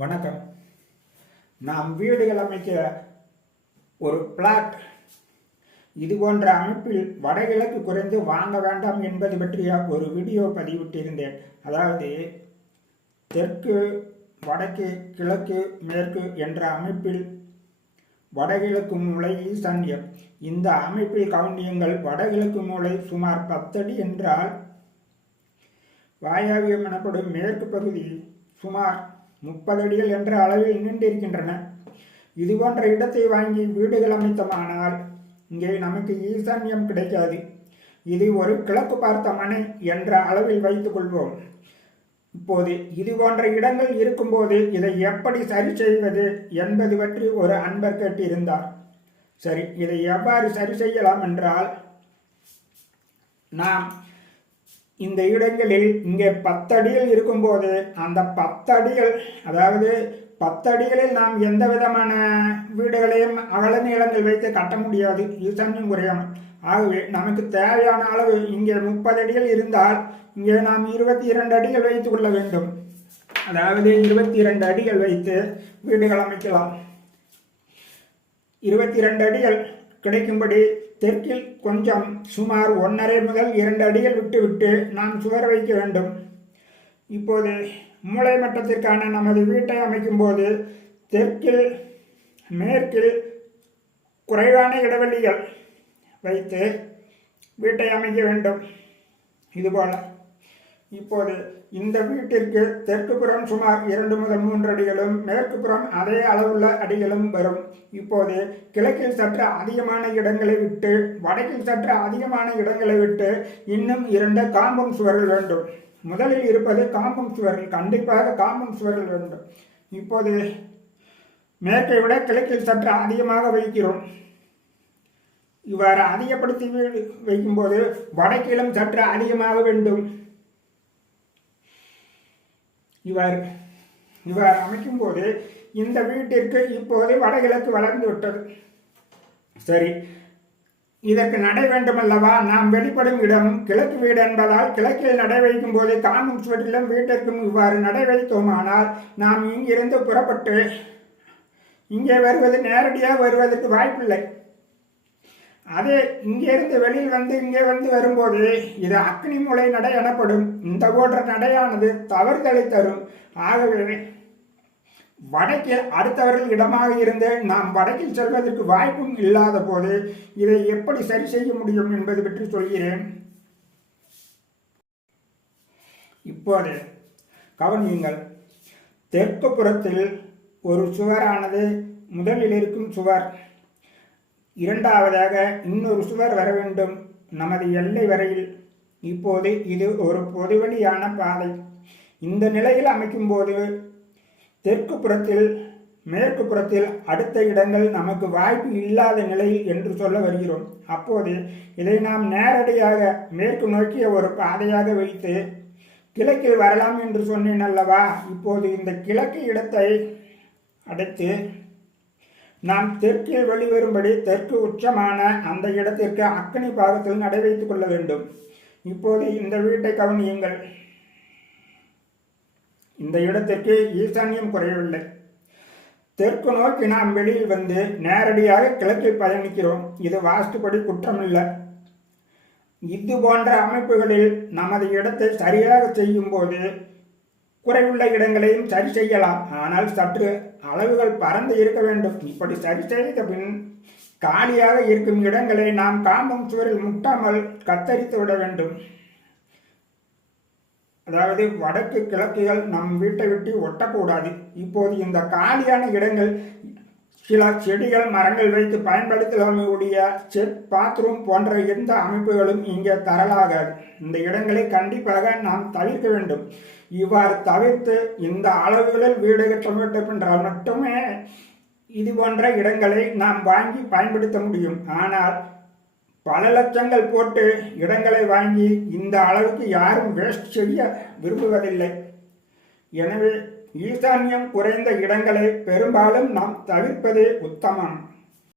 வணக்கம். நாம் வீடுகள் அமைக்க ஒரு பிளாட். இது போன்ற அமைப்பில் வடகிழக்கு குறைந்து வாங்க வேண்டாம் என்பது பற்றிய ஒரு வீடியோ பதிவிட்டிருந்தேன். அதாவது தெற்கு வடக்கு கிழக்கு மேற்கு என்ற அமைப்பில் வடகிழக்கு மூலை ஈசான்யம். இந்த அமைப்பில் கவுண்டியங்கள் வடகிழக்கு மூலை சுமார் பத்தடி என்றால் வாயாவியம் எனப்படும் மேற்கு பகுதி சுமார் முப்பது அடிகள் என்ற அளவில் நீண்டிருக்கின்றன இது போன்ற இடத்தை வாங்கி வீடுகள் அமைத்தமானால் இங்கே நமக்கு ஈசான்யம் கிடைக்காது. இது ஒரு கிழக்கு பார்த்த மனை என்ற அளவில் வைத்துக் கொள்வோம். இப்போது இது போன்ற இடங்கள் இருக்கும்போது இதை எப்படி சரி செய்வது என்பது பற்றி ஒரு அன்பர் கேட்டிருந்தார். சரி இதை எவ்வாறு சரி செய்யலாம் என்றால் நாம் இந்த இடங்களில் இங்கே பத்தடிகள் இருக்கும்போது அந்த பத்தடிகள் அதாவது பத்தடிகளில் நாம் எந்த விதமான வீடுகளையும் அகல நீளங்கள் வைத்து கட்ட முடியாது. ஈசான்யம் குறையாமல் ஆகவே நமக்கு தேவையான அளவு இங்கே முப்பது அடிகள் இருந்தால் இங்கே நாம் இருபத்தி இரண்டு அடிகள் வைத்துக் கொள்ள வேண்டும். அதாவது இருபத்தி இரண்டு அடிகள் வைத்து வீடுகள் அமைக்கலாம். இருபத்தி இரண்டு அடிகள் கிடைக்கும்படி தெற்கில் கொஞ்சம் சுமார் ஒன்றரை முதல் இரண்டு அடிகள் விட்டுவிட்டு நாம் சுவர் வைக்க வேண்டும். இப்போது மூளை மட்டத்திற்கான நமது வீட்டை அமைக்கும்போது தெற்கில் மேற்கில் குறைவான இடைவெளிகள் வைத்து வீட்டை அமைக்க வேண்டும். இதுபோல். இப்போது இந்த வீட்டிற்கு தெற்கு புறம் சுமார் இரண்டு முதல் மூன்று அடிகளும் மேற்கு புறம் அதே அளவுள்ள அடிகளும் வரும். இப்போது கிழக்கில் சற்று அதிகமான இடங்களை விட்டு வடக்கில் சற்று அதிகமான இடங்களை விட்டு இன்னும் இரண்டு காம்பவுண்ட் சுவர்கள் வேண்டும். முதலில் இருப்பது காம்பவுண்ட் சுவர்கள் கண்டிப்பாக காம்பவுண்ட் சுவர்கள் வேண்டும். இப்போது மேற்கை விட கிழக்கில் சற்று அதிகமாக வைக்கிறோம். இவ்வாறு அதிகப்படுத்தி வைக்கும்போது வடக்கிலும் சற்று அதிகமாக வேண்டும். இவர் இவர் அமைக்கும்போது இந்த வீட்டிற்கு இப்போது வடகிழக்கு வளர்ந்து விட்டது. சரி இதற்கு நடை வேண்டுமல்லவா? நாம் வெளிப்படும் இடம் கிழக்கு வீடு என்பதால் கிழக்கில் நடை வைக்கும் போது காணும் சுவற்றிலும் வீட்டிற்கும் இவ்வாறு நடை வைத்தோமானால் நாம் இங்கிருந்து புறப்பட்டு இங்கே வருவது நேரடியாக வருவதற்கு வாய்ப்பில்லை. அதே இங்கிருந்து வெளியில் வந்து இங்கே வந்து வரும்போது இது அக்னி மூலை நடை எனப்படும். இந்த போன்ற நடையானது தவறுதலை தரும். ஆகவே வடக்கில் அடுத்தவர்கள் இடமாக இருந்து நாம் வடக்கில் செல்வதற்கு வாய்ப்பும் இல்லாத போது இதை எப்படி சரி செய்ய முடியும் என்பது பற்றி சொல்கிறேன். இப்போது கவனியுங்கள். தெற்கு புறத்தில் ஒரு சுவரானது முதலில் இருக்கும் சுவர். இரண்டாவதாக இன்னொரு சுவர் வர வேண்டும். நமது எல்லை வரையில். இப்போது இது ஒரு பொதுவெளியான பாதை. இந்த நிலையில் அமைக்கும்போது தெற்கு புறத்தில் மேற்கு புறத்தில் அடுத்த இடங்கள் நமக்கு வாய்ப்பு இல்லாத நிலை என்று சொல்ல வருகிறோம். அப்போது இதை நாம் நேரடியாக மேற்கு நோக்கிய ஒரு பாதையாக வைத்து கிழக்கில் வரலாம் என்று சொன்னேன் அல்லவா? இப்போது இந்த கிழக்கு இடத்தை அடைத்து நாம் தெற்கில் வெளிவரும்படி தெற்கு உச்சமான அந்த இடத்திற்கு அக்கனி பாகத்தில் நடை வைத்துக் கொள்ள வேண்டும். இப்போது இந்த வீட்டை கவனியுங்கள். இந்த இடத்திற்கு ஈசான்யம் குறையவில்லை. தெற்கு நோக்கி நாம் வெளியில் வந்து நேரடியாக கிழக்கில் பயணிக்கிறோம். இது வாஸ்துப்படி குற்றமில்லை. இது போன்ற அமைப்புகளில் நமது இடத்தை சரியாக செய்யும் போது குறைவுள்ள இடங்களையும் சரி செய்யலாம். ஆனால் சற்று அளவுகள் பறந்து இருக்க வேண்டும். இப்படி சரி செய்த பின் காலியாக இருக்கும் இடங்களை நாம் காம்பம் சுவரில் முட்டாமல் கத்தரித்து விட வேண்டும். அதாவது வடக்கு கிழக்குகள் நம் வீட்டை விட்டு ஒட்டக்கூடாது. இப்போது இந்த காலியான இடங்கள் சில செடிகள் மரங்கள் வைத்து பயன்படுத்தக்கூடிய செட் பாத்ரூம் போன்ற எந்த அமைப்புகளும் இங்கே தரலாக இந்த இடங்களை கண்டிப்பாக நாம் தவிர்க்க வேண்டும். இவ்வாறு தவிர்த்து இந்த அளவுகளில் வீடு கட்ட வேண்டும் என்றால் மட்டுமே இது போன்ற இடங்களை நாம் வாங்கி பயன்படுத்த முடியும். ஆனால் பல லட்சங்கள் போட்டு இடங்களை வாங்கி இந்த அளவுக்கு யாரும் வேஸ்ட் செய்ய விரும்புவதில்லை. எனவே ஈசான்யம் குறைந்த இடங்களை பெரும்பாலும் நாம் தவிர்ப்பதே உத்தமம்.